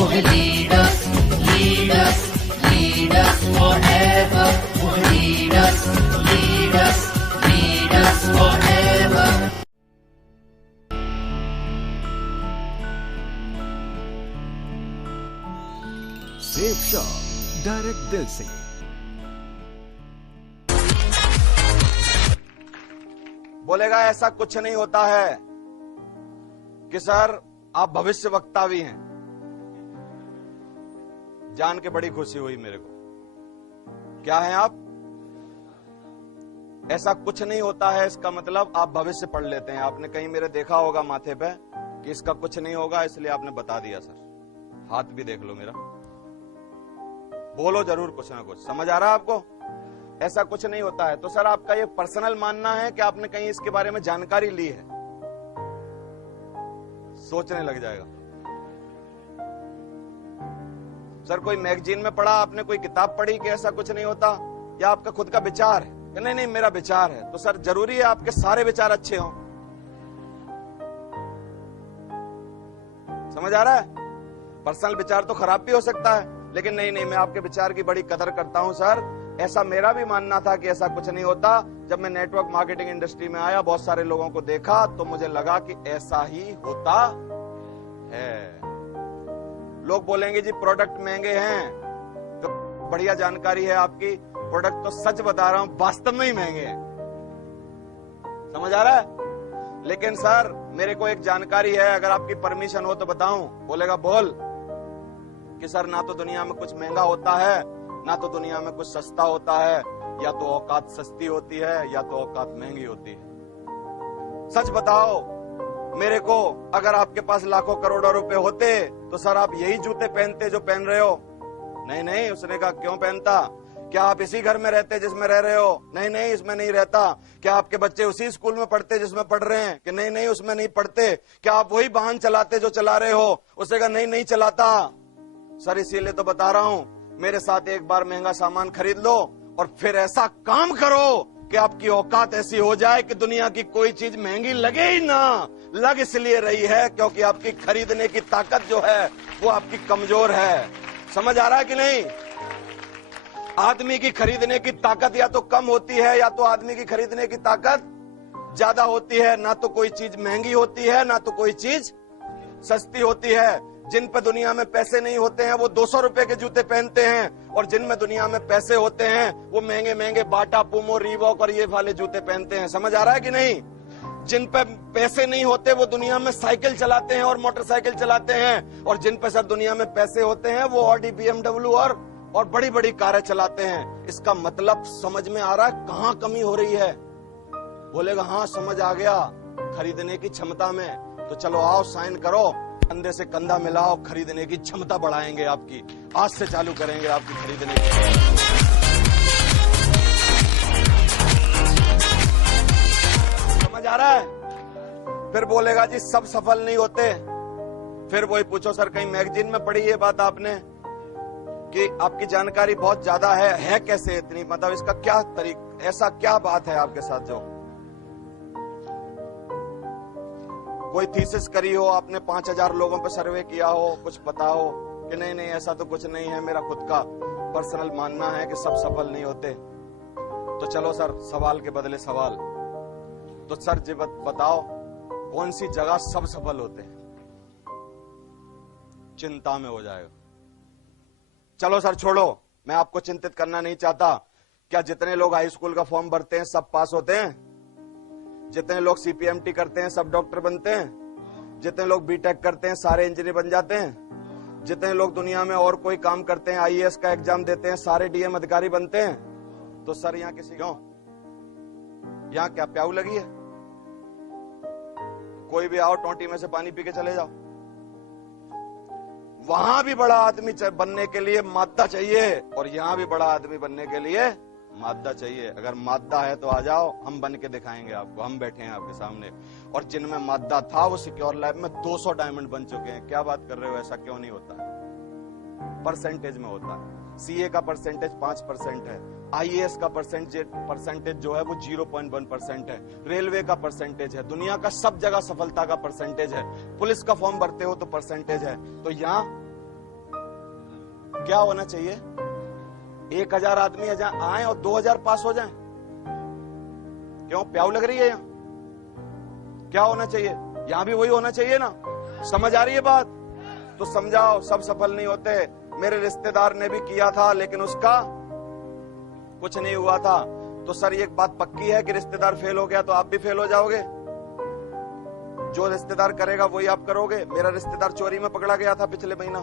will lead us, lead us, lead us forever. Will lead us, lead us, lead us forever. Safe shop direct दिल से। बोलेगा ऐसा कुछ नहीं होता है कि सर आप भविष्य वक्ता भी हैं। जान के बड़ी खुशी हुई मेरे को। क्या हैं आप? ऐसा कुछ नहीं होता है इसका मतलब आप भविष्य पढ़ लेते हैं। आपने कहीं मेरे देखा होगा माथे पे कि इसका कुछ नहीं होगा, इसलिए आपने बता दिया सर। हाथ भी देख लो मेरा। बोलो जरूर कुछ ना कुछ। समझ आ रहा है आपको? ऐसा कुछ नहीं होता है। तो सर आपका ये पर्सनल मानना है कि आपने कहीं इसके बारे में जानकारी ली है? सोचने लग जाएगा। सर कोई मैगजीन में पढ़ा आपने, कोई किताब पढ़ी कि ऐसा कुछ नहीं होता, या आपका खुद का विचार है? नहीं नहीं मेरा विचार है। तो सर जरूरी है आपके सारे विचार अच्छे हों? समझ आ रहा है? पर्सनल विचार तो खराब भी हो सकता है, लेकिन नहीं नहीं मैं आपके विचार की बड़ी कदर करता हूं सर। ऐसा मेरा भी मानना था कि ऐसा कुछ नहीं होता। जब मैं नेटवर्क मार्केटिंग इंडस्ट्री में आया, बहुत सारे लोगों को देखा, तो मुझे लगा कि ऐसा ही होता है। लोग बोलेंगे जी प्रोडक्ट महंगे हैं, तो बढ़िया जानकारी है आपकी। प्रोडक्ट तो सच बता रहा हूं वास्तव में ही महंगे हैं। समझ आ रहा है? लेकिन सर मेरे को एक जानकारी है, अगर आपकी परमिशन हो तो बताऊं। बोलेगा बोल। कि सर ना तो दुनिया में कुछ महंगा होता है, ना तो दुनिया में कुछ सस्ता होता है। या तो औकात सस्ती होती है या तो औकात महंगी होती है। सच बताओ मेरे को, अगर आपके पास लाखों करोड़ों रुपए होते तो सर आप यही जूते पहनते जो पहन रहे हो? नहीं नहीं। उसने कहा क्यों पहनता? क्या आप इसी घर में रहते जिसमें रह रहे हो? नहीं नहीं इसमें नहीं रहता। क्या आपके बच्चे उसी स्कूल में पढ़ते जिसमें पढ़ रहे हैं? कि नहीं नहीं उसमें नहीं पढ़ते। क्या आप वही वाहन चलाते जो चला रहे हो? उसने कहा नहीं नहीं चलाता। सर इसीलिए तो बता रहा हूं, मेरे साथ एक बार महंगा सामान खरीद लो और फिर ऐसा काम करो कि आपकी औकात ऐसी हो जाए कि दुनिया की कोई चीज महंगी लगे ही ना। लग इसलिए रही है क्योंकि आपकी खरीदने की ताकत जो है वो आपकी कमजोर है। समझ आ रहा है कि नहीं? आदमी की खरीदने की ताकत या तो कम होती है या तो आदमी की खरीदने की ताकत ज्यादा होती है। ना तो कोई चीज महंगी होती है, ना तो कोई चीज सस्ती होती है। जिन पे दुनिया में पैसे नहीं होते हैं वो 200 रुपए के जूते पहनते हैं, और जिन में दुनिया में पैसे होते हैं वो महंगे महंगे बाटा, पूमो, रीबॉक और ये वाले जूते पहनते हैं। समझ आ रहा है कि नहीं? जिन पे पैसे नहीं होते वो दुनिया में साइकिल चलाते हैं और मोटरसाइकिल चलाते हैं, और जिन पे सर दुनिया में पैसे होते हैं वो ऑडी, BMW और बड़ी बड़ी कारें चलाते हैं। इसका मतलब समझ में आ रहा है कहां कमी हो रही है? बोलेगा हाँ समझ आ गया, खरीदने की क्षमता में। तो चलो आओ साइन करो, कंधे से कंधा मिलाओ, खरीदने की क्षमता बढ़ाएंगे आपकी। आज से चालू करेंगे आपकी खरीदने की। समझ आ रहा है? फिर बोलेगा जी सब सफल नहीं होते। फिर वही पूछो सर कहीं मैगजीन में पढ़ी ये बात आपने कि आपकी जानकारी बहुत ज्यादा है कैसे इतनी? मतलब इसका क्या तरीका, ऐसा क्या बात है आपके साथ जो कोई थीसिस करी हो आपने, 5000 लोगों पे सर्वे किया हो, कुछ पता हो कि नहीं नहीं ऐसा तो कुछ नहीं है, मेरा खुद का पर्सनल मानना है कि सब सफल नहीं होते। तो चलो सर सवाल के बदले सवाल। तो सर जी बताओ कौन सी जगह सब सफल होते हैं? चिंता में हो जाएगा। चलो सर छोड़ो, मैं आपको चिंतित करना नहीं चाहता। क्या जितने लोग हाई स्कूल का फॉर्म भरते हैं सब पास होते हैं? जितने लोग CPMT करते हैं सब डॉक्टर बनते हैं? जितने लोग BTech करते हैं सारे इंजीनियर बन जाते हैं? जितने लोग दुनिया में और कोई काम करते हैं, IAS का एग्जाम देते हैं, सारे DM अधिकारी बनते हैं? तो सर यहाँ किसी क्यों, यहाँ क्या प्याऊ लगी है? कोई भी आओ टोंटी में से पानी पी के चले जाओ। वहां भी बड़ा आदमी बनने के लिए मादा चाहिए, और यहां भी बड़ा आदमी बनने के लिए मादा चाहिए। अगर मादा है तो आ जाओ, हम बन के दिखाएंगे आपको। हम बैठे हैं आपके सामने, और जिनमें मादा था वो सिक्योर लैब में 200 डायमंड बन चुके हैं। क्या बात कर रहे हो? ऐसा क्यों नहीं होता है? परसेंटेज में होता है। CA का परसेंटेज 5% है, IAS का परसेंटेज जो है वो 0.1% है, रेलवे का परसेंटेज है, दुनिया का सब जगह सफलता का परसेंटेज है। पुलिस का फॉर्म भरते हो तो परसेंटेज है। तो यहाँ क्या होना चाहिए? 1000 आदमी आए और 2000 पास हो जाएं। क्यों प्याऊ लग रही है यहां? क्या होना चाहिए? यहां भी वही होना चाहिए ना। समझ आ रही है बात? तो समझाओ। सब सफल नहीं होते। मेरे रिश्तेदार ने भी किया था लेकिन उसका कुछ नहीं हुआ था। तो सर एक बात पक्की है कि रिश्तेदार फेल हो गया तो आप भी फेल हो जाओगे। जो रिश्तेदार करेगा वही आप करोगे। मेरा रिश्तेदार चोरी में पकड़ा गया था पिछले महीना।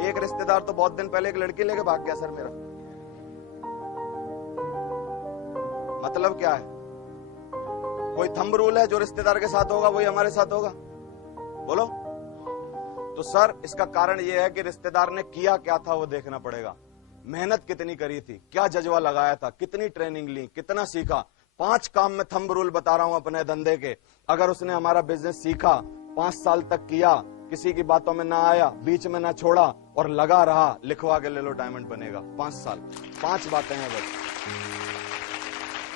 एक रिश्तेदार तो बहुत दिन पहले एक लड़की लेके भाग गया सर मेरा। मतलब क्या है? कोई थंब रूल है? जो रिश्तेदार के साथ होगा वही हमारे साथ होगा? बोलो। तो सर इसका कारण यह है कि रिश्तेदार ने किया क्या था वो देखना पड़ेगा। मेहनत कितनी करी थी, क्या जज्बा लगाया था, कितनी ट्रेनिंग ली, कितना सीखा। 5 काम में थंब रूल बता रहा हूं अपने धंधे के। अगर उसने हमारा बिजनेस सीखा, 5 साल तक किया, किसी की बातों में ना आया, बीच में ना छोड़ा और लगा रहा, लिखवा के ले लो डायमंड बनेगा। 5 साल, 5 बातें हैं बस।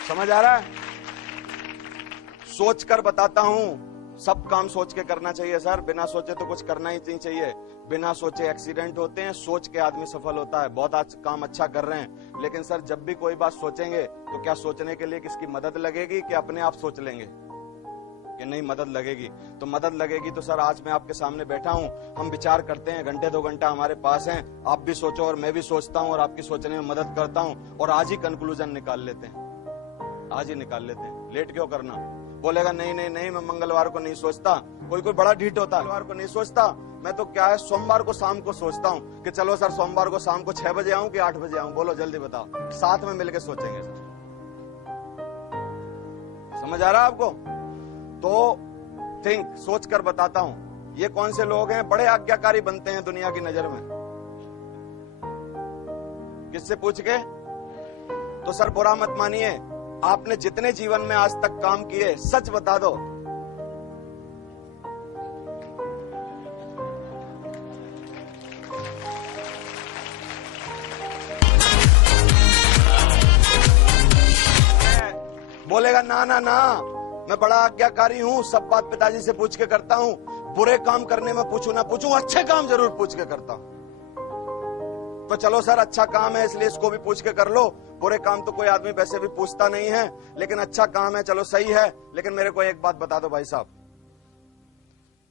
समझ आ रहा है? सोच कर बताता हूं। सब काम सोच के करना चाहिए सर। बिना सोचे तो कुछ करना ही नहीं चाहिए। बिना सोचे एक्सीडेंट होते हैं, सोच के आदमी सफल होता है। बहुत आज काम अच्छा कर रहे हैं लेकिन सर जब भी कोई बात सोचेंगे तो क्या सोचने के लिए किसकी मदद लगेगी कि अपने आप सोच लेंगे? कि नहीं मदद लगेगी। तो मदद लगेगी तो सर आज मैं आपके सामने बैठा हूं, हम विचार करते हैं, घंटे 2 घंटा हमारे पास हैं। आप भी सोचो और मैं भी सोचता हूं और आपकी सोचने में मदद करता हूं और आज ही कंक्लूजन निकाल लेते हैं। आज ही निकाल लेते हैं। लेट क्यों करना? बोलेगा नहीं नहीं नहीं मैं मंगलवार को नहीं सोचता। कोई कोई बड़ा ढीठ होता है, मंगलवार को नहीं सोचता। मैं तो क्या है सोमवार को शाम को सोचता हूँ कि चलो सर सोमवार को शाम को 6 बजे आऊं कि 8 बजे आऊं? बोलो जल्दी बताओ। साथ में मिलकर सोचेंगे सर। समझ आ रहा है आपको? तो थिंक, सोच कर बताता हूं। ये कौन से लोग हैं बड़े आज्ञाकारी बनते हैं दुनिया की नजर में? किससे पूछ के? तो सर बुरा मत मानिए, आपने जितने जीवन में आज तक काम किए सच बता दो। बोलेगा ना ना ना मैं बड़ा आज्ञाकारी हूं, सब बात पिताजी से पूछ के करता हूं। बुरे काम करने में पूछू ना पूछू, अच्छे काम जरूर पूछ के करता हूं। तो चलो सर अच्छा काम है इसलिए इसको भी पूछ के कर लो। बुरे काम तो कोई आदमी वैसे भी पूछता नहीं है, लेकिन अच्छा काम है चलो सही है। लेकिन मेरे को एक बात बता दो भाई साहब,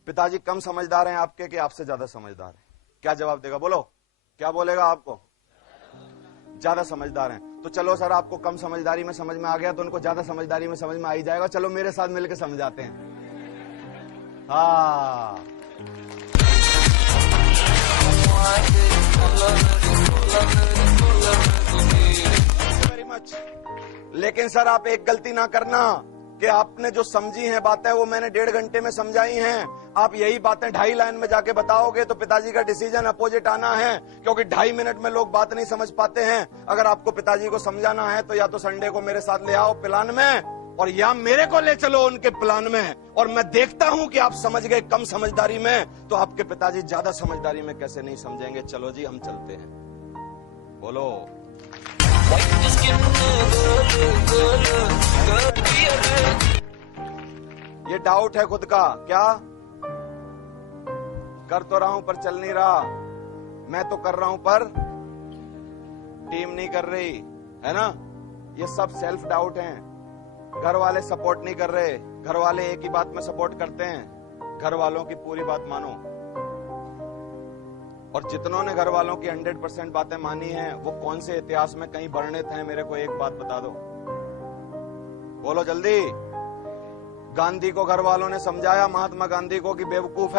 पिताजी कम समझदार हैं आपके कि आपसे ज्यादा समझदार हैं? क्या जवाब देगा? बोलो। क्या बोलेगा आपको? ज्यादा समझदार हैं। तो चलो सर आपको कम समझदारी में समझ में आ गया तो उनको ज्यादा समझदारी में समझ में आ ही जाएगा। चलो मेरे साथ मिलकर समझाते हैं। हाँ वेरी मच। लेकिन सर आप एक गलती ना करना कि आपने जो समझी हैं बातें वो मैंने 1.5 घंटे में समझाई हैं। आप यही बातें 2.5 लाइन में जाके बताओगे तो पिताजी का डिसीजन अपोजिट आना है, क्योंकि 2.5 मिनट में लोग बात नहीं समझ पाते हैं। अगर आपको पिताजी को समझाना है तो या तो संडे को मेरे साथ ले आओ प्लान में, और या मेरे को ले चलो उनके प्लान में, और मैं देखता हूं कि आप समझ गए कम समझदारी में तो आपके पिताजी ज्यादा समझदारी में कैसे नहीं समझेंगे। चलो जी हम चलते हैं। बोलो। ये डाउट है खुद का क्या? कर तो रहा हूं पर चल नहीं रहा। मैं तो कर रहा हूं पर टीम नहीं कर रही, है ना? ये सब सेल्फ डाउट हैं। घर वाले सपोर्ट नहीं कर रहे। घर वाले एक ही बात में सपोर्ट करते हैं, घर वालों की पूरी बात मानो। और जितनों ने घर वालों की 100% बातें मानी हैं वो कौन से इतिहास में कहीं वर्णित हैं? मेरे को एक बात बता दो। बोलो जल्दी। गांधी को घर वालों ने समझाया, महात्मा गांधी को, कि बेवकूफ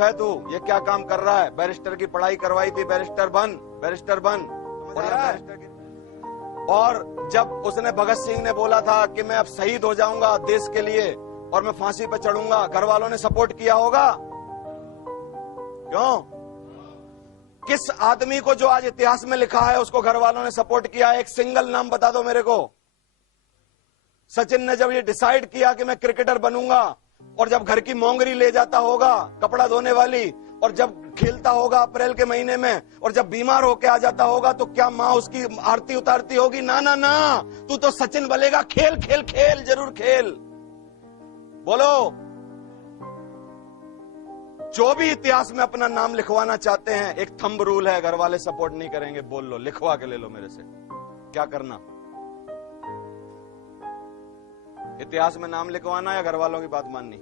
है तू, ये क्या काम कर रहा है? बैरिस्टर की पढ़ाई करवाई थी, बैरिस्टर बन। और जब उसने भगत सिंह ने बोला था कि मैं अब शहीद हो जाऊंगा देश के लिए और मैं फांसी पर चढ़ूंगा, घर वालों ने सपोर्ट किया होगा? क्यों? किस आदमी को जो आज इतिहास में लिखा है उसको घर वालों ने सपोर्ट किया? एक सिंगल नाम बता दो मेरे को। सचिन ने जब ये डिसाइड किया कि मैं क्रिकेटर बनूंगा, और जब घर की मोंगरी ले जाता होगा कपड़ा धोने वाली, और जब खेलता होगा अप्रैल के महीने में, और जब बीमार होके आ जाता होगा तो क्या माँ उसकी आरती उतारती होगी? ना ना ना, तू तो सचिन बनेगा। खेल खेल खेल, जरूर खेल। बोलो। जो भी इतिहास में अपना नाम लिखवाना चाहते हैं, एक थंब रूल है, घर वाले सपोर्ट नहीं करेंगे, बोल लो, लिखवा के ले लो मेरे से, क्या करना? इतिहास में नाम लिखवाना या घर वालों की बात माननी?